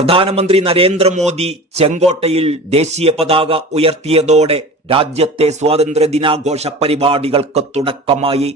പ്രധാനമന്ത്രി നരേന്ദ്രമോദി ചെങ്കോട്ടയിൽ ദേശീയ പതാക ഉയർത്തിയതോടെ രാജ്യത്തെ സ്വാതന്ത്ര്യ ദിനാഘോഷ പരിപാടികൾക്ക് തുടക്കമായി.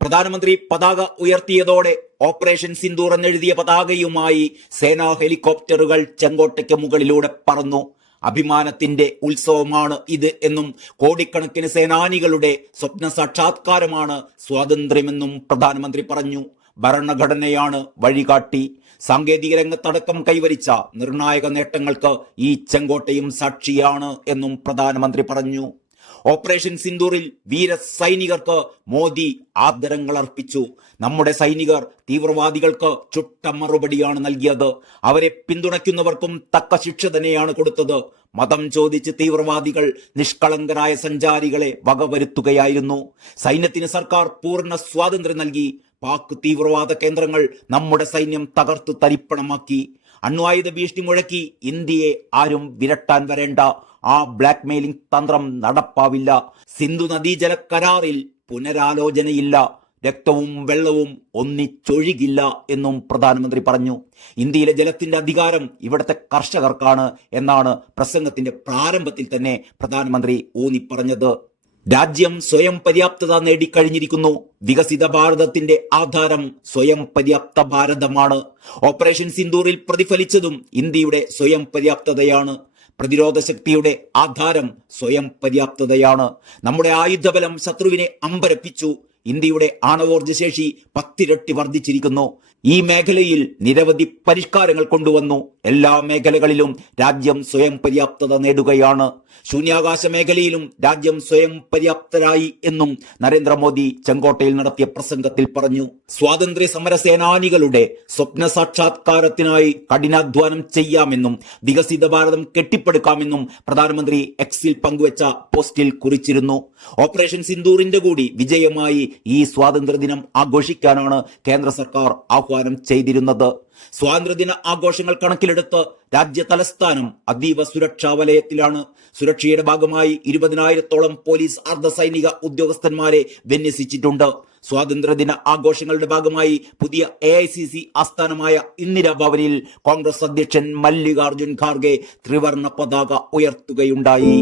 പ്രധാനമന്ത്രി പതാക ഉയർത്തിയതോടെ ഓപ്പറേഷൻ സിന്ദൂർ എന്നെഴുതിയ പതാകയുമായി സേനാ ഹെലികോപ്റ്ററുകൾ ചെങ്കോട്ടയ്ക്ക് മുകളിലൂടെ പറന്നു. അഭിമാനത്തിന്റെ ഉത്സവമാണ് ഇത് എന്നും കോടിക്കണക്കിന് സേനാനികളുടെ സ്വപ്ന സാക്ഷാത്കാരമാണ് സ്വാതന്ത്ര്യമെന്നും പ്രധാനമന്ത്രി പറഞ്ഞു. ഭരണഘടനയാണ് വഴികാട്ടി. സാങ്കേതിക രംഗത്തടക്കം കൈവരിച്ച നിർണായക നേട്ടങ്ങൾക്ക് ഈ ചെങ്കോട്ടയും സാക്ഷിയാണ് എന്നും പ്രധാനമന്ത്രി പറഞ്ഞു. ഓപ്പറേഷൻ സിന്ദൂറിൽ വീര സൈനികർക്ക് മോദി ആദരങ്ങൾ അർപ്പിച്ചു. നമ്മുടെ സൈനികർ തീവ്രവാദികൾക്ക് ചുട്ട മറുപടിയാണ് നൽകിയത്. അവരെ പിന്തുണയ്ക്കുന്നവർക്കും തക്ക ശിക്ഷ തന്നെയാണ് കൊടുത്തത്. മതം ചോദിച്ച് തീവ്രവാദികൾ നിഷ്കളങ്കരായ സഞ്ചാരികളെ വകവരുത്തുകയായിരുന്നു. സൈന്യത്തിന് സർക്കാർ പൂർണ്ണ സ്വാതന്ത്ര്യം നൽകി. പാക് തീവ്രവാദ കേന്ദ്രങ്ങൾ നമ്മുടെ സൈന്യം തകർത്തു തരിപ്പണമാക്കി. അണ്വായുധ ഭീഷണി മുഴക്കി ഇന്ത്യയെ ആരും വിരട്ടാൻ വരേണ്ട. ആ ബ്ലാക്ക് മെയിലിംഗ് തന്ത്രം നടപ്പാവില്ല. സിന്ധു നദീജല കരാറിൽ പുനരാലോചനയില്ല. രക്തവും വെള്ളവും ഒന്നിച്ചൊഴുകില്ല എന്നും പ്രധാനമന്ത്രി പറഞ്ഞു. ഇന്ത്യയിലെ ജലത്തിന്റെ അധികാരം ഇവിടുത്തെ കർഷകർക്കാണ് എന്നാണ് പ്രസംഗത്തിന്റെ പ്രാരംഭത്തിൽ തന്നെ പ്രധാനമന്ത്രി ഊന്നിപ്പറഞ്ഞത്. രാജ്യം സ്വയം പര്യാപ്തത നേടിക്കഴിഞ്ഞിരിക്കുന്നു. വികസിത ഭാരതത്തിന്റെ ആധാരം സ്വയം പര്യാപ്ത ഭാരതമാണ്. ഓപ്പറേഷൻ സിന്ദൂറിൽ പ്രതിഫലിച്ചതും ഇന്ത്യയുടെ സ്വയം പര്യാപ്തതയാണ്. പ്രതിരോധ ശക്തിയുടെ ആധാരം സ്വയം പര്യാപ്തതയാണ്. നമ്മുടെ ആയുധബലം ശത്രുവിനെ അമ്പരപ്പിച്ചു. ഇന്ത്യയുടെ ആണവോർജ ശേഷി 10 ഇരട്ടി വർദ്ധിച്ചിരിക്കുന്നു. ഈ മേഖലയിൽ നിരവധി പരിഷ്കാരങ്ങൾ കൊണ്ടുവന്നു. എല്ലാ മേഖലകളിലും രാജ്യം സ്വയം പര്യാപ്തത നേടുകയാണ്. ശൂന്യാകാശ മേഖലയിലും രാജ്യം സ്വയം പര്യാപ്തരായി എന്നും നരേന്ദ്രമോദി ചെങ്കോട്ടയിൽ നടത്തിയ പ്രസംഗത്തിൽ പറഞ്ഞു. സ്വാതന്ത്ര്യ സമര സേനാനികളുടെ സ്വപ്ന സാക്ഷാത്കാരത്തിനായി കഠിനാധ്വാനം ചെയ്യാമെന്നും വികസിത ഭാരതം കെട്ടിപ്പടുക്കാമെന്നും പ്രധാനമന്ത്രി എക്സിൽ പങ്കുവച്ച പോസ്റ്റിൽ കുറിച്ചിരുന്നു. ഓപ്പറേഷൻ സിന്ദൂറിന്റെ കൂടി വിജയമായി ഈ സ്വാതന്ത്ര്യദിനം ആഘോഷിക്കാനാണ് കേന്ദ്ര സർക്കാർ ആഹ്വാനം ചെയ്തിരുന്നത്. സ്വാതന്ത്ര്യദിന ആഘോഷങ്ങൾ കണക്കിലെടുത്ത് രാജ്യ തലസ്ഥാനം അതീവ സുരക്ഷാ വലയത്തിലാണ്. സുരക്ഷയുടെ ഭാഗമായി 20,000-ഓളം പോലീസ് അർദ്ധസൈനിക ഉദ്യോഗസ്ഥന്മാരെ വിന്യസിച്ചിട്ടുണ്ട്. സ്വാതന്ത്ര്യദിന ആഘോഷങ്ങളുടെ ഭാഗമായി പുതിയ AICC ആസ്ഥാനമായ ഇന്ദിരാ ഭവനിൽ കോൺഗ്രസ് അധ്യക്ഷൻ മല്ലികാർജുൻ ഖാർഗെ ത്രിവർണ്ണ പതാക ഉയർത്തുകയുണ്ടായി.